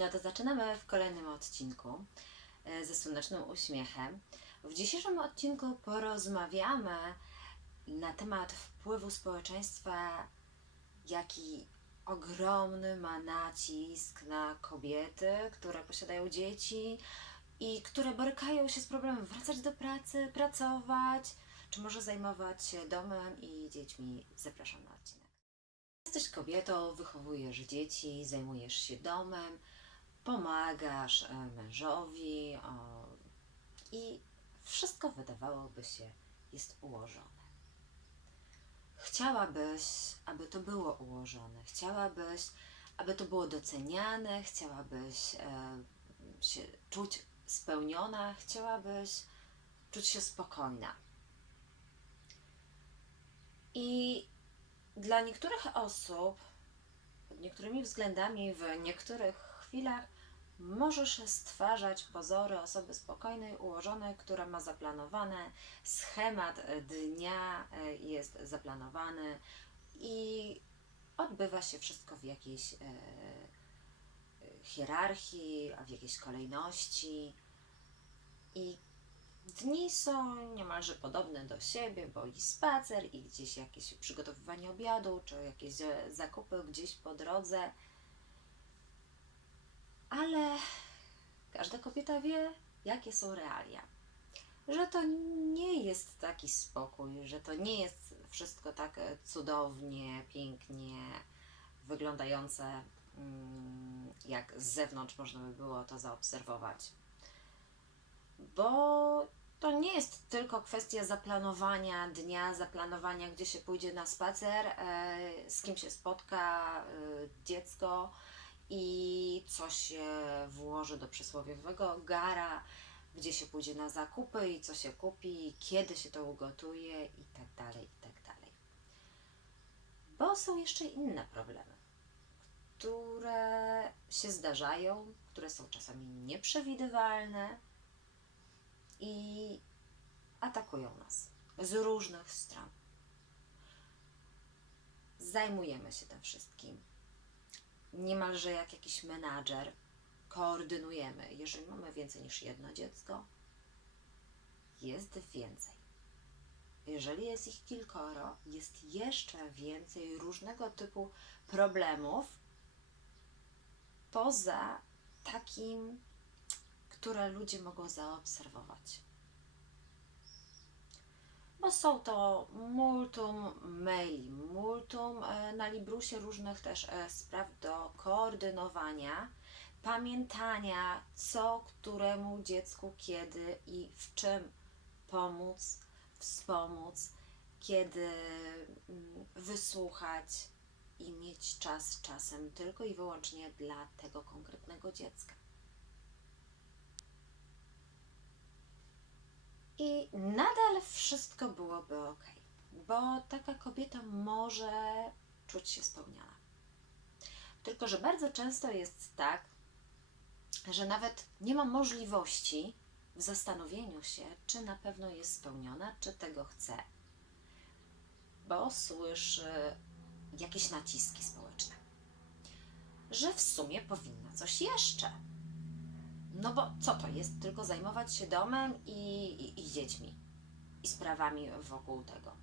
No to zaczynamy w kolejnym odcinku e, ze słonecznym uśmiechem. W dzisiejszym odcinku porozmawiamy na temat wpływu społeczeństwa, jaki ogromny ma nacisk na kobiety, które posiadają dzieci i które borykają się z problemem wracać do pracy, pracować, czy może zajmować się domem i dziećmi. Zapraszam na odcinek. Jesteś kobietą, wychowujesz dzieci, zajmujesz się domem, pomagasz e, mężowi o, i wszystko wydawałoby się jest ułożone. Chciałabyś, aby to było ułożone, chciałabyś, aby to było doceniane, chciałabyś e, się czuć spełniona, chciałabyś czuć się spokojna. I dla niektórych osób, pod niektórymi względami, w niektórych chwilach możesz stwarzać pozory osoby spokojnej, ułożonej, która ma zaplanowany schemat dnia, e, jest zaplanowany i odbywa się wszystko w jakiejś e, e, hierarchii, w jakiejś kolejności. I Dni są niemalże podobne do siebie, bo i spacer, i gdzieś jakieś przygotowywanie obiadu, czy jakieś e, zakupy gdzieś po drodze. Ale każda kobieta wie, jakie są realia. Że to nie jest taki spokój, że to nie jest wszystko tak e, cudownie, pięknie wyglądające, mm, jak z zewnątrz można by było to zaobserwować bo to nie jest tylko kwestia zaplanowania dnia, zaplanowania, gdzie się pójdzie na spacer, e, z kim się spotka e, dziecko i co się włoży do przysłowiowego gara, gdzie się pójdzie na zakupy i co się kupi, kiedy się to ugotuje i tak dalej, i tak dalej. Bo są jeszcze inne problemy, które się zdarzają, które są czasami nieprzewidywalne, i atakują nas z różnych stron. Zajmujemy się tym wszystkim. Niemalże jak jakiś menadżer koordynujemy. Jeżeli mamy więcej niż jedno dziecko, jest więcej. Jeżeli jest ich kilkoro, jest jeszcze więcej różnego typu problemów poza takim które ludzie mogą zaobserwować. Bo są to multum maili, multum e, na Librusie różnych też e, spraw do koordynowania, pamiętania, co któremu dziecku kiedy i w czym pomóc, wspomóc, kiedy mm, wysłuchać i mieć czas czasem tylko i wyłącznie dla tego konkretnego dziecka. I nadal wszystko byłoby ok, bo taka kobieta może czuć się spełniona. Tylko, że bardzo często jest tak, że nawet nie ma możliwości w zastanowieniu się, czy na pewno jest spełniona, czy tego chce, bo słyszy jakieś naciski społeczne, że w sumie powinna coś jeszcze no bo co to jest? Tylko zajmować się domem i, i, i dziećmi i sprawami wokół tego.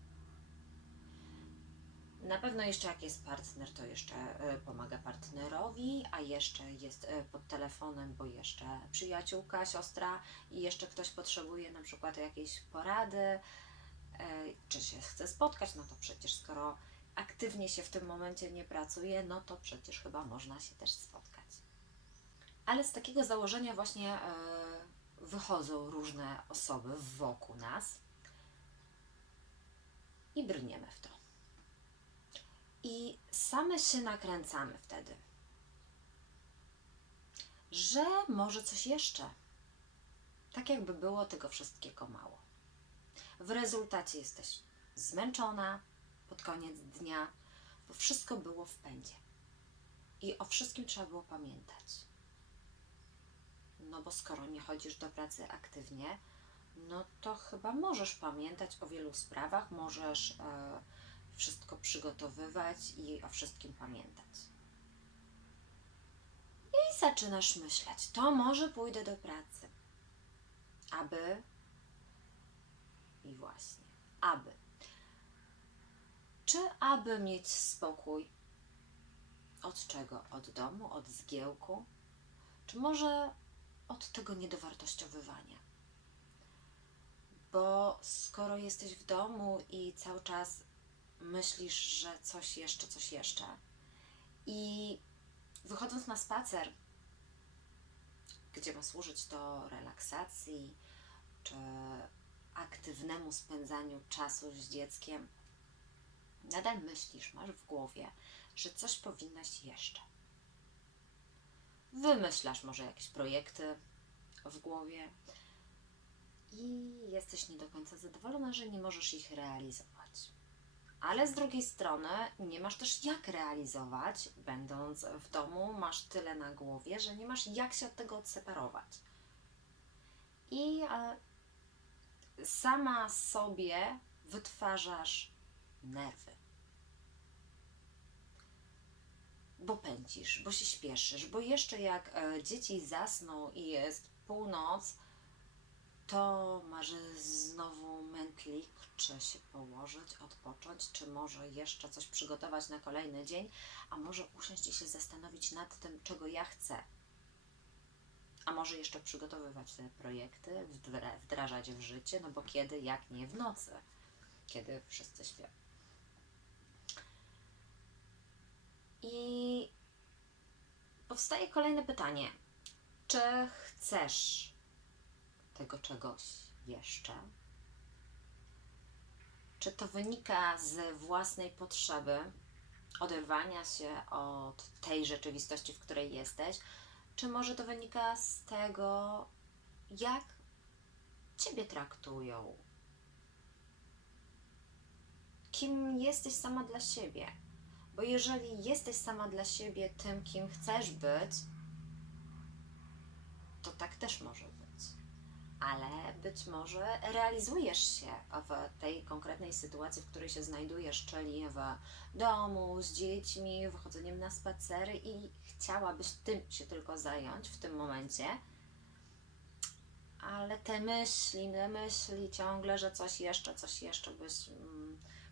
Na pewno jeszcze jak jest partner, to jeszcze e, pomaga partnerowi, a jeszcze jest e, pod telefonem, bo jeszcze przyjaciółka, siostra i jeszcze ktoś potrzebuje na przykład jakiejś porady, e, czy się chce spotkać, no to przecież skoro aktywnie się w tym momencie nie pracuje, no to przecież chyba można się też spotkać. Ale z takiego założenia właśnie e, wychodzą różne osoby wokół nas i brniemy w to. I same się nakręcamy wtedy, że może coś jeszcze. Tak jakby było tego wszystkiego mało. W rezultacie jesteś zmęczona pod koniec dnia, bo wszystko było w pędzie. I o wszystkim trzeba było pamiętać. No bo skoro nie chodzisz do pracy aktywnie, no to chyba możesz pamiętać o wielu sprawach, możesz e, wszystko przygotowywać i o wszystkim pamiętać. I zaczynasz myśleć, to może pójdę do pracy, aby i właśnie, aby. Czy aby mieć spokój? Od czego? Od domu, od zgiełku? Czy może od tego niedowartościowywania? Bo skoro jesteś w domu i cały czas myślisz, że coś jeszcze, coś jeszcze, i wychodząc na spacer, gdzie ma służyć to relaksacji czy aktywnemu spędzaniu czasu z dzieckiem, nadal myślisz, masz w głowie, że coś powinnaś jeszcze. Wymyślasz może jakieś projekty w głowie i jesteś nie do końca zadowolona, że nie możesz ich realizować. Ale z drugiej strony nie masz też jak realizować, będąc w domu, masz tyle na głowie, że nie masz jak się od tego odseparować. I e, sama sobie wytwarzasz nerwy. Bo pędzisz, bo się śpieszysz, bo jeszcze jak e, dzieci zasną i jest północ, to masz znowu mętlik, czy się położyć, odpocząć, czy może jeszcze coś przygotować na kolejny dzień, a może usiąść i się zastanowić nad tym, czego ja chcę. A może jeszcze przygotowywać te projekty, wdra- wdrażać w życie, no bo kiedy, jak nie w nocy, kiedy wszyscy śpią. I powstaje kolejne pytanie. Czy chcesz tego czegoś jeszcze? Czy to wynika z własnej potrzeby oderwania się od tej rzeczywistości, w której jesteś? Czy może to wynika z tego, jak Ciebie traktują? Kim jesteś sama dla siebie? Bo jeżeli jesteś sama dla siebie tym, kim chcesz być, to tak też może być. Ale być może realizujesz się w tej konkretnej sytuacji, w której się znajdujesz, czyli w domu, z dziećmi, wychodzeniem na spacery i chciałabyś tym się tylko zająć w tym momencie. Ale te myśli, myśli ciągle, że coś jeszcze, coś jeszcze byś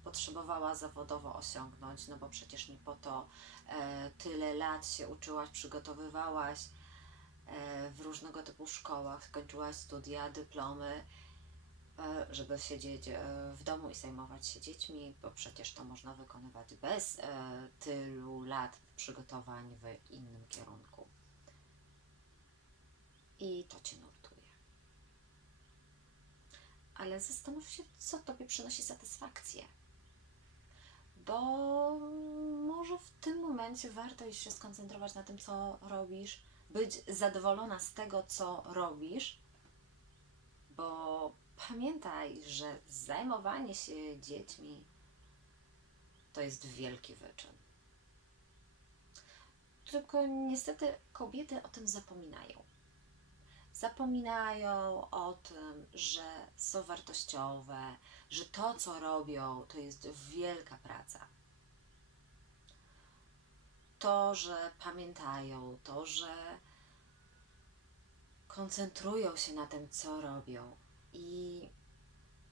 potrzebowała zawodowo osiągnąć, no bo przecież nie po to e, tyle lat się uczyłaś, przygotowywałaś e, w różnego typu szkołach, skończyłaś studia, dyplomy, e, żeby siedzieć e, w domu i zajmować się dziećmi, bo przecież to można wykonywać bez e, tylu lat przygotowań w innym kierunku. I to cię nurtuje. Ale zastanów się, co tobie przynosi satysfakcję. Bo może w tym momencie warto się skoncentrować na tym, co robisz, być zadowolona z tego, co robisz, bo pamiętaj, że zajmowanie się dziećmi to jest wielki wyczyn. Tylko niestety kobiety o tym zapominają. Zapominają o tym, że są wartościowe, że to, co robią, to jest wielka praca. To, że pamiętają, to, że koncentrują się na tym, co robią i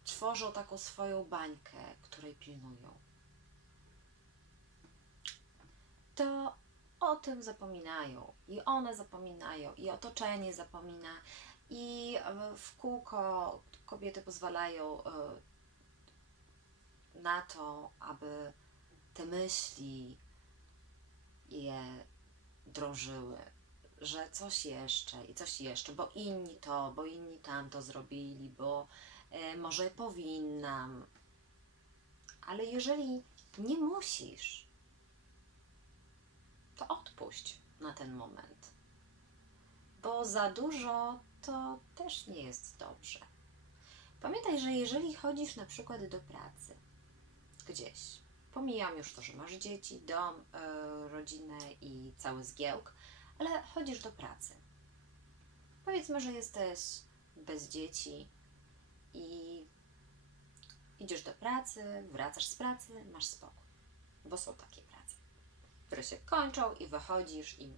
tworzą taką swoją bańkę, której pilnują. To o tym zapominają i one zapominają i otoczenie zapomina i e, w kółko kobiety pozwalają e, na to, aby te myśli je drążyły, że coś jeszcze i coś jeszcze, bo inni to, bo inni tamto zrobili, bo e, może powinnam. Ale jeżeli nie musisz, to odpuść na ten moment. Bo za dużo to też nie jest dobrze. Pamiętaj, że jeżeli chodzisz na przykład do pracy, gdzieś, pomijam już to, że masz dzieci, dom, yy, rodzinę i cały zgiełk, ale chodzisz do pracy. Powiedzmy, że jesteś bez dzieci i idziesz do pracy, wracasz z pracy, masz spokój, bo są takie które się kończą i wychodzisz i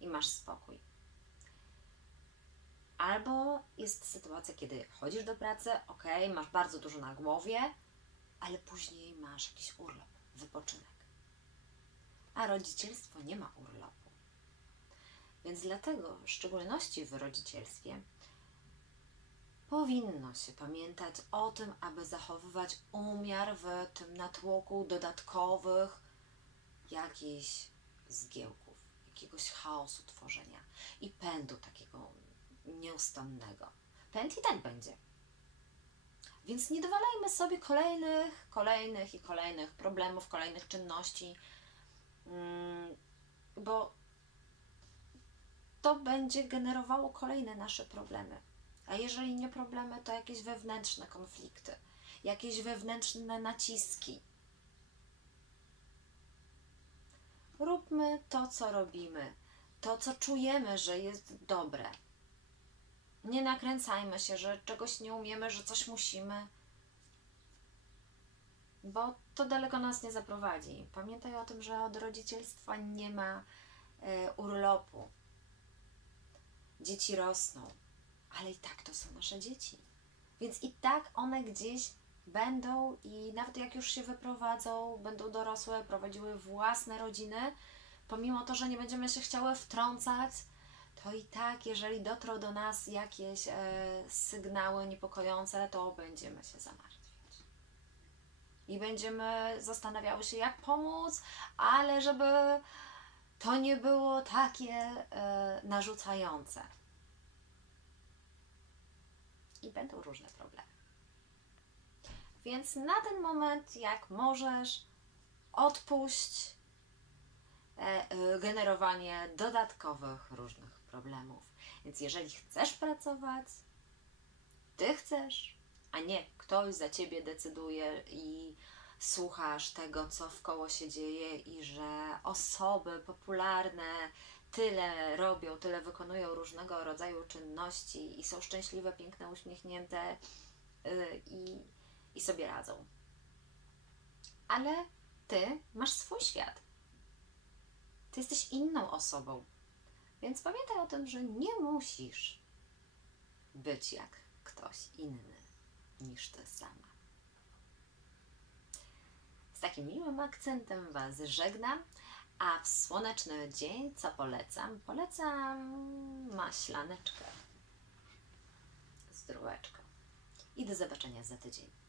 i masz spokój. Albo jest sytuacja, kiedy chodzisz do pracy, ok, masz bardzo dużo na głowie, ale później masz jakiś urlop, wypoczynek. A rodzicielstwo nie ma urlopu. Więc dlatego, w szczególności w rodzicielstwie, powinno się pamiętać o tym, aby zachowywać umiar w tym natłoku dodatkowych jakichś zgiełków, jakiegoś chaosu tworzenia i pędu takiego nieustannego. Pęd i tak będzie. Więc nie dowalajmy sobie kolejnych, kolejnych i kolejnych problemów, kolejnych czynności, mm, bo to będzie generowało kolejne nasze problemy. A jeżeli nie problemy, to jakieś wewnętrzne konflikty, jakieś wewnętrzne naciski. Róbmy to, co robimy, to, co czujemy, że jest dobre. Nie nakręcajmy się, że czegoś nie umiemy, że coś musimy, bo to daleko nas nie zaprowadzi. Pamiętaj o tym, że od rodzicielstwa nie ma e, urlopu. Dzieci rosną, ale i tak to są nasze dzieci. Więc i tak one gdzieś będą i nawet jak już się wyprowadzą, będą dorosłe, prowadziły własne rodziny, pomimo to, że nie będziemy się chciały wtrącać, to i tak, jeżeli dotrą do nas jakieś e, sygnały niepokojące, to będziemy się zamartwiać. I będziemy zastanawiały się, jak pomóc, ale żeby to nie było takie e, narzucające. I będą różne problemy. Więc na ten moment, jak możesz, odpuść e, e, generowanie dodatkowych różnych problemów. Więc jeżeli chcesz pracować, ty chcesz, a nie ktoś za ciebie decyduje i słuchasz tego, co w koło się dzieje i że osoby popularne tyle robią, tyle wykonują różnego rodzaju czynności i są szczęśliwe, piękne, uśmiechnięte yy, i, i sobie radzą. Ale ty masz swój świat. Ty jesteś inną osobą. Więc pamiętaj o tym, że nie musisz być jak ktoś inny niż ty sama. Z takim miłym akcentem Was żegnam, a w słoneczny dzień co polecam? Polecam maślaneczkę, zdróweczkę. I do zobaczenia za tydzień.